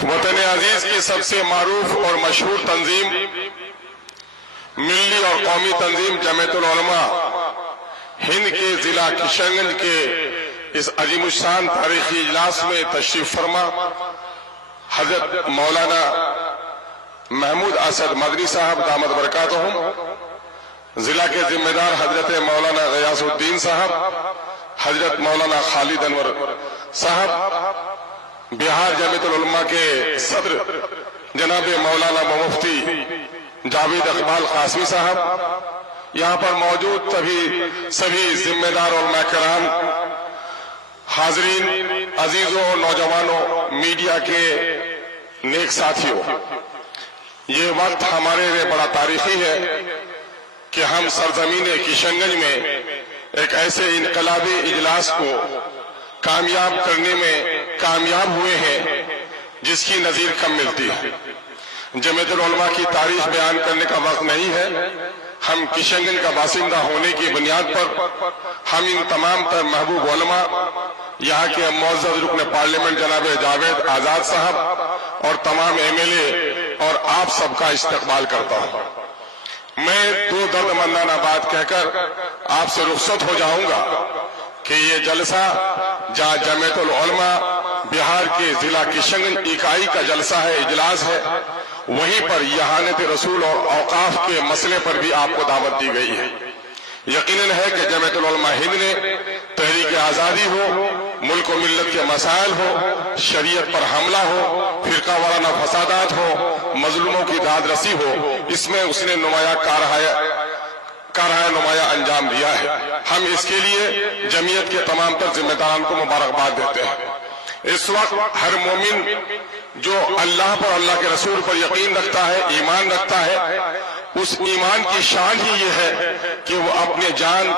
वतन अजीज की सबसे मारूफ और मशहूर तंजीम मिल्ली और कौमी तंजीम जमीयतुल उलमा हिंद के जिला किशनगंज के इस अजीमुशान तारीखी इजलास में तशरीफ फरमा हजरत मौलाना महमूद असद मदनी साहब दामद बरकातहुम, जिला के जिम्मेदार हजरत मौलाना गयासुद्दीन साहब, हजरत मौलाना खालिद अनवर साहब, बिहार जमीयतुल उलमा के सदर जनाब मौलाना मुफ्ती जावेद इकबाल कासमी साहब, यहाँ पर मौजूद सभी जिम्मेदार उलमा किराम, हाजरीन, अजीजों, नौजवानों, मीडिया के नेक साथियों, ये वक्त हमारे लिए बड़ा तारीखी है कि हम सरजमीन किशनगंज में एक ऐसे इनकलाबी इजलास को कामयाब करने में कामयाब हुए हैं जिसकी नजीर कम मिलती है। जमीयतुल उलमा की तारीख बयान करने का वक्त नहीं है। हम किशनगंज का बासिंदा होने की बुनियाद पर हम इन तमाम तर महबूब उलमा, यहाँ के मुअज़्ज़ज़ रुकन पार्लियामेंट जनाब जावेद आजाद साहब और तमाम एमएलए और आप सबका इस्तकबाल करता हूँ। मैं दो दर्दमंदाना बात कहकर आपसे रुखसत हो जाऊंगा कि ये जलसा जहाँ जमीयतुल उलमा बिहार के जिला किशनगंज इकाई का जलसा है, इजलास है, वहीं पर यहानत रसूल और औकाफ के मसले पर भी आपको दावत दी गई है। यकीनन है कि जमीयतुल उलमा हिंद ने तहरीक आज़ादी हो, मुल्क और मिल्लत के मसाइल हो, शरीयत पर हमला हो, फिरका वाराना फसादात हो, मजलूमों की दादरसी हो, इसमें उसने नुमाया अंजाम दिया है। हम इसके लिए जमीयत के तमाम तर जिम्मेदारान को मुबारकबाद देते हैं। इस वक्त हर मोमिन जो अल्लाह पर, अल्लाह के रसूल पर यकीन रखता है, ईमान रखता है, उस ईमान की शान ही ये है कि वो अपने जान,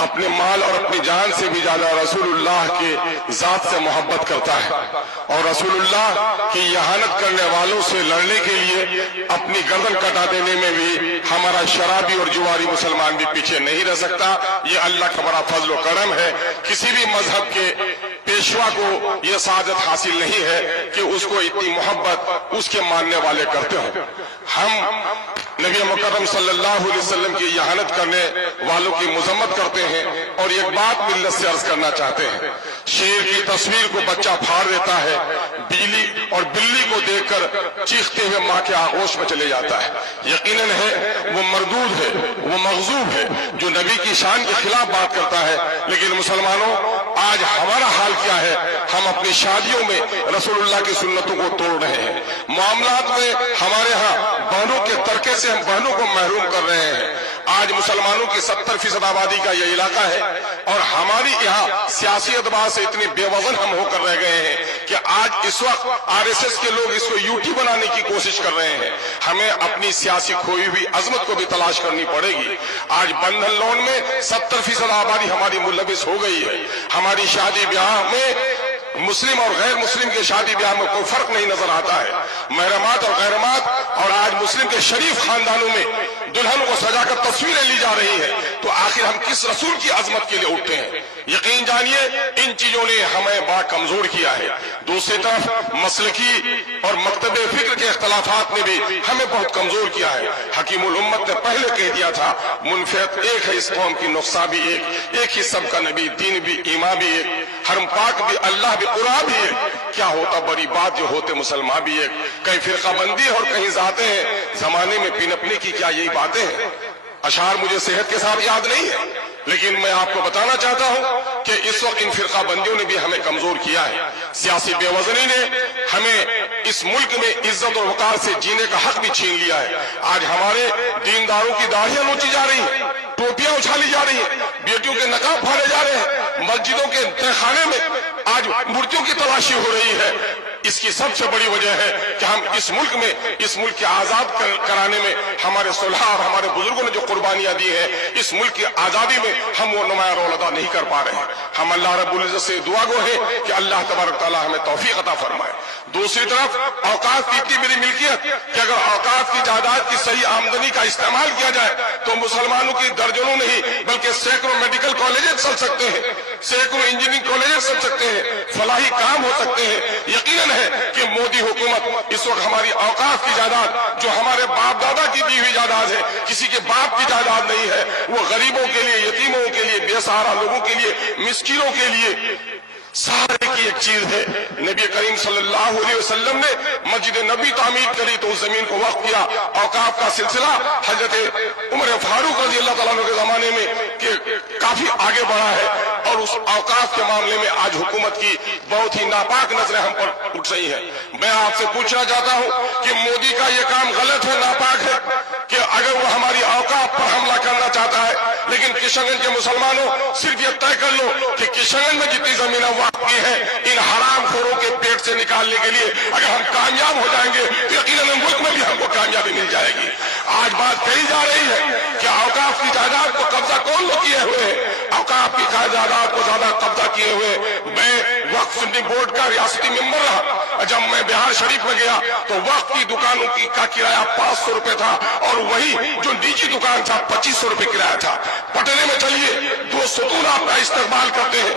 अपने माल और अपनी जान से भी ज्यादा रसूलुल्लाह के जात से मोहब्बत करता है और रसूलुल्लाह की यहानत करने वालों से लड़ने के लिए अपनी गर्दन कटा देने में भी हमारा शराबी और जुआरी मुसलमान भी पीछे नहीं रह सकता। ये अल्लाह का बड़ा फजल व करम है। किसी भी मजहब के पेशवा को यह सादत हासिल नहीं है कि उसको इतनी मोहब्बत उसके मानने वाले करते हो। हम नबी मुकर्रम सल्लल्लाहु अलैहि वसल्लम की यहानत करने वालों की मुजम्मत करते हैं और एक बात मिल्लत से अर्ज करना चाहते हैं। शेर की तस्वीर को बच्चा फाड़ देता है, बिल्ली को देखकर चीखते हुए माँ के आगोश में चले जाता है। यकीनन है वो मरदूद है, वो मगजूब है जो नबी की शान के खिलाफ बात करता है। लेकिन मुसलमानों, आज हमारा हाल क्या है? हम अपनी शादियों में रसूलुल्लाह की सुन्नतों को तोड़ रहे हैं। मामलात में हमारे यहाँ बहनों के तरके से हम बहनों को महरूम कर रहे हैं। आज मुसलमानों की 70% आबादी का यह इलाका है और हमारी यहाँ सियासी अदबार से इतने बेवजन हम होकर रह गए हैं कि आज इस वक्त आरएसएस के लोग इसको यूटी बनाने की कोशिश कर रहे हैं। हमें अपनी सियासी खोई हुई अजमत को भी तलाश करनी पड़ेगी। आज बंधन लोन में 70% आबादी हमारी मुलविस हो गई है। हमारी शादी ब्याह में मुस्लिम और गैर मुस्लिम के शादी ब्याह में कोई फर्क नहीं नजर आता है। महरमात और गैरमात, और आज मुस्लिम के शरीफ खानदानों में दुल्हन को सजाकर तस्वीरें ली जा रही हैं। तो आखिर हम किस रसूल की अजमत के लिए उठते हैं? यकीन जानिए इन चीजों ने हमें बड़ा कमजोर किया है। दूसरी तरफ मसलकी और मकतबे फिक्र के इख्तलाफात ने भी हमें बहुत कमजोर किया है। हकीमुल उम्मत ने पहले कह दिया था, मुनफियत एक है, इस कौम की नुक्सा भी एक ही सबका नबी, दीन भी, ईमान भी एक, हरम पाक भी, अल्लाह भी, कुरान भी एक। क्या होता बड़ी बात जो होते मुसलमान भी एक। कहीं फिरका बंदी और कहीं जाते हैं, जमाने में पिनपने की क्या यही बातें हैं? अशार मुझे सेहत के साथ याद नहीं है, लेकिन मैं आपको बताना चाहता हूं कि इस वक्त इन फिरका बंदियों ने भी हमें कमजोर किया है। सियासी बेवजनी ने हमें इस मुल्क में इज्जत और वकार से जीने का हक भी छीन लिया है। आज हमारे दीनदारों की दाढ़ियां नोची जा रही हैं, टोपियां उछाली जा रही हैं, बेटियों के नकाब फाड़े जा रहे हैं, मस्जिदों के तहखाने में आज मूर्तियों की तलाशी हो रही है। इसकी सबसे बड़ी वजह है कि हम इस मुल्क के आजाद कराने में हमारे सुलह और हमारे बुजुर्गों ने जो कुर्बानियां दी है, इस मुल्क की आजादी में हम वो नुमाया रोल अदा नहीं कर पा रहे हैं। हम अल्लाह रब्बुल इज्जत से दुआ गो है कि अल्लाह तबारक तआला हमें तौफीक अता फरमाए। दूसरी तरफ औकात की इतनी बड़ी मिल्कियत कि अगर औकात की जायदाद की सही आमदनी का इस्तेमाल किया जाए तो मुसलमानों की दर्जनों नहीं बल्कि सैकड़ों मेडिकल कॉलेजेस चल सकते हैं, सैकड़ों इंजीनियरिंग कॉलेजेस चल सकते हैं, हैं, फलाही काम हो सकते हैं। यकीनन है कि मोदी हुकूमत इस वक्त हमारी औकाफ की जायदाद, जो हमारे बाप दादा की दी हुई जायदाद है, किसी के बाप की जायदाद नहीं है, वो गरीबों के लिए, यतीमों के लिए, बेसहारा लोगों के लिए, मिस्किनों के लिए सहारे की एक चीज है। नबी करीम सल्लल्लाहु अलैहि वसल्लम ने मस्जिद नबी तामीर करी तो उस जमीन को वक्फ किया। औकाफ का सिलसिला हजरत उमर फारूक रजी अल्लाह तआला अन्हु के जमाने में के काफी आगे बढ़ा है, और उस औकाफ के मामले में आज हुकूमत की बहुत ही नापाक नजरें हम पर उठ रही हैं। मैं आपसे पूछना चाहता हूं कि मोदी का ये काम गलत है, नापाक है, कि अगर वो हमारी औकाफ पर हमला करना चाहता है, लेकिन किशनगंज के मुसलमानों सिर्फ ये तय कर लो कि किशनगंज में जितनी जमीनें वाक़ की है, इन हराम खोरों के पेट से निकालने के लिए अगर हम कामयाब हो जाएंगे तो यकीनन मुल्क में भी हमको कामयाबी मिल जाएगी। आज बात कही जा रही है कि औकाफ की जायदाद को कब्जा कौन लोग किए हुए हैं, औकाफ की जायदाद को ज्यादा कब्जा किए हुए। मैं वक्फ सुन्नी बोर्ड का रियासती मेंबर रहा। जब मैं बिहार शरीफ में गया तो वक्फ की दुकानों का किराया 500 रुपए था, और वही जो निजी दुकान था 2500 रुपए किराया था। पटने में चलिए, 2 सतून आपका इस्तेमाल करते हैं।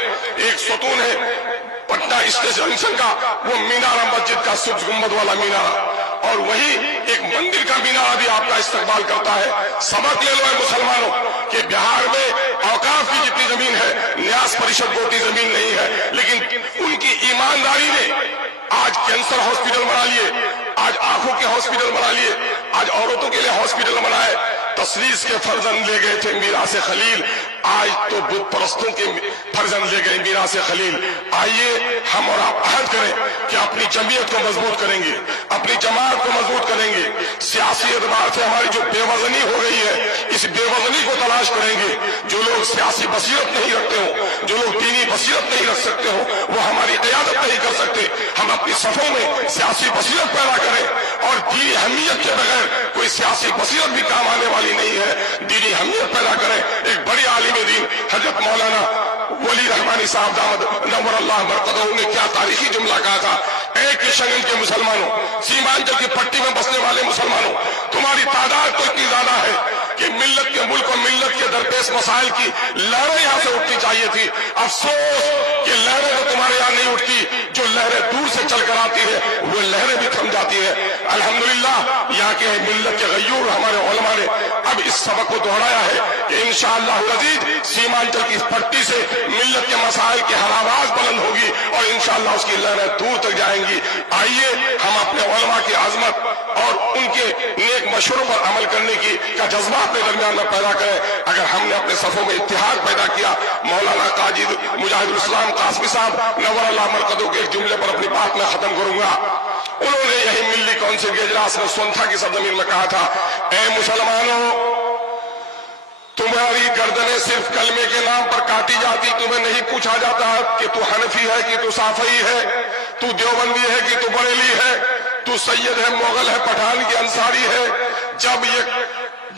एक सतून है पटना स्टेशन जंक्शन का, वो मीनारा मस्जिद का सूरज गुम्बद वाला मीनारा, और वही एक मंदिर का मीनारा भी आपका इस्तेमाल करता है। सबक ले लो मुसलमानों कि बिहार में औकाफ की जितनी जमीन है, न्यास परिषद को उतनी जमीन नहीं है, लेकिन उनकी ईमानदारी ने आज कैंसर हॉस्पिटल बना लिए, आज आंखों के हॉस्पिटल बना लिए, आज औरतों के लिए हॉस्पिटल बनाए। तस्लीस के फर्जंद ले गए थे मीरास खलील, आज तो बुत परस्तों के फर्जंद ले गए मीरास खलील। आइए हम और आप अहद करें कि अपनी जमीयत को मजबूत करेंगे, अपनी जमात को मजबूत करेंगे। सियासी एतबार से हमारी जो बेवजनी हो गई है, इस बेवजनी को तलाश करेंगे। जो लोग सियासी बसीरत नहीं रखते हो, जो लोग दीनी बसीरत नहीं रख सकते हो, वो हमारी क़यादत नहीं कर सकते। हम अपनी सफों में सियासी बसीरत पैदा करें, और दीनी अहमियत के बगैर कोई सियासी बसीरत भी काम आने वाली नहीं है। दीनी अहमियत पैदा करें। एक बड़ी आलिम दीन हजरत मौलाना वली रहमानी साहब दामद नव्वर अल्लाह बरकतहू ने क्या तारीखी जुमला कहा था, एक किशनगंज के मुसलमानों, सीमांचल की पट्टी में बसने वाले मुसलमानों, तुम्हारी तादाद तो इतनी ज्यादा है कि मिल्लत के मुल्क और मिल्लत के दरपेश मसाइल की लहरें यहाँ से उठनी चाहिए थी। अफसोस कि लहरें तो तुम्हारे यहाँ नहीं उठती, जो लहरें दूर से चलकर आती है वो लहरें भी थम जाती है। अल्हम्दुलिल्लाह यहाँ के मिल्लत के गयूर हमारे उलमा ने अब इस सबक को दोहराया है कि इंशाअल्लाह अज़ीज़ सीमांचल की पट्टी से मिल्लत के मसाइल की हर आवाज बुलंद होगी, और इंशाअल्लाह उसकी लहरें दूर तक जाएंगी। आइए हम अपने उलमा की आजमत और उनके नेक मशवरों पर अमल करने की का जज्बा अपने दरमियान में पैदा करें। अगर हमने अपने सफों में इत्तिहाद पैदा किया, मौलाना काजी मुजाहिदुल इस्लाम कासमी साहब नव्वर अल्लाह मरकदहू के एक जुमले पर अपनी बात में खत्म करूंगा। उन्होंने यही मिल्ली काउंसिल के इजलास में सोनथा की सरजमीन में कहा था, ए मुसलमानों, तुम्हारी गर्दनें सिर्फ कलमे के नाम पर काटी जाती, तुम्हें नहीं पूछा जाता कि तू हनफी है कि तू साफई है, तू देवबंदी है कि तू बरेली है, तू सैयद है, मोगल है, पठान की अंसारी है। जब ये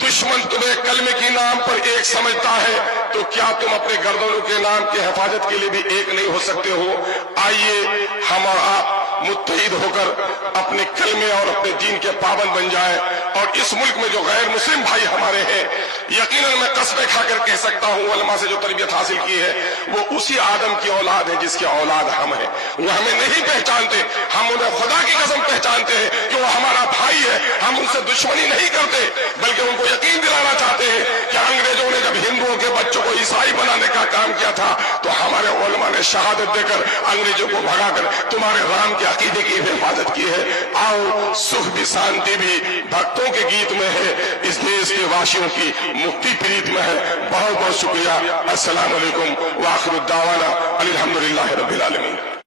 दुश्मन तुम्हें कलमे के नाम पर एक समझता है, तो क्या तुम अपने गर्दनों के नाम की हिफाजत के लिए भी एक नहीं हो सकते हो? आइए हम और आप मुत्तहिद होकर अपने कलमे और अपने दीन के पाबंद बन जाएं, और इस मुल्क में जो गैर मुस्लिम भाई हमारे हैं, यकीनन मैं कसमें खाकर कह सकता हूं, उलमा से जो तरबियत हासिल की है वो उसी आदम की औलाद है जिसकी औलाद हम हैं। वो हमें नहीं पहचानते, हम उन्हें खुदा की कसम पहचानते हैं कि वो हमारा भाई है। हम उनसे दुश्मनी नहीं करते, बल्कि उनको यकीन दिलाना चाहते हैं कि अंग्रेजों ने जब हिंदुओं के बच्चों को ईसाई बनाने का काम किया था, तो हमारे उलमा ने शहादत देकर अंग्रेजों को भगाकर तुम्हारे राम के अकीदे की हिफाजत की है। आओ, सुख भी शांति भी भक्तों के गीत में है, इस देश के वासियों की मुक्ति प्रीत में है। बहुत बहुत शुक्रिया। अस्सलाम वालेकुम व आखिर दावाना अनिल हम्दुलिल्लाहि रब्बिल आलमीन।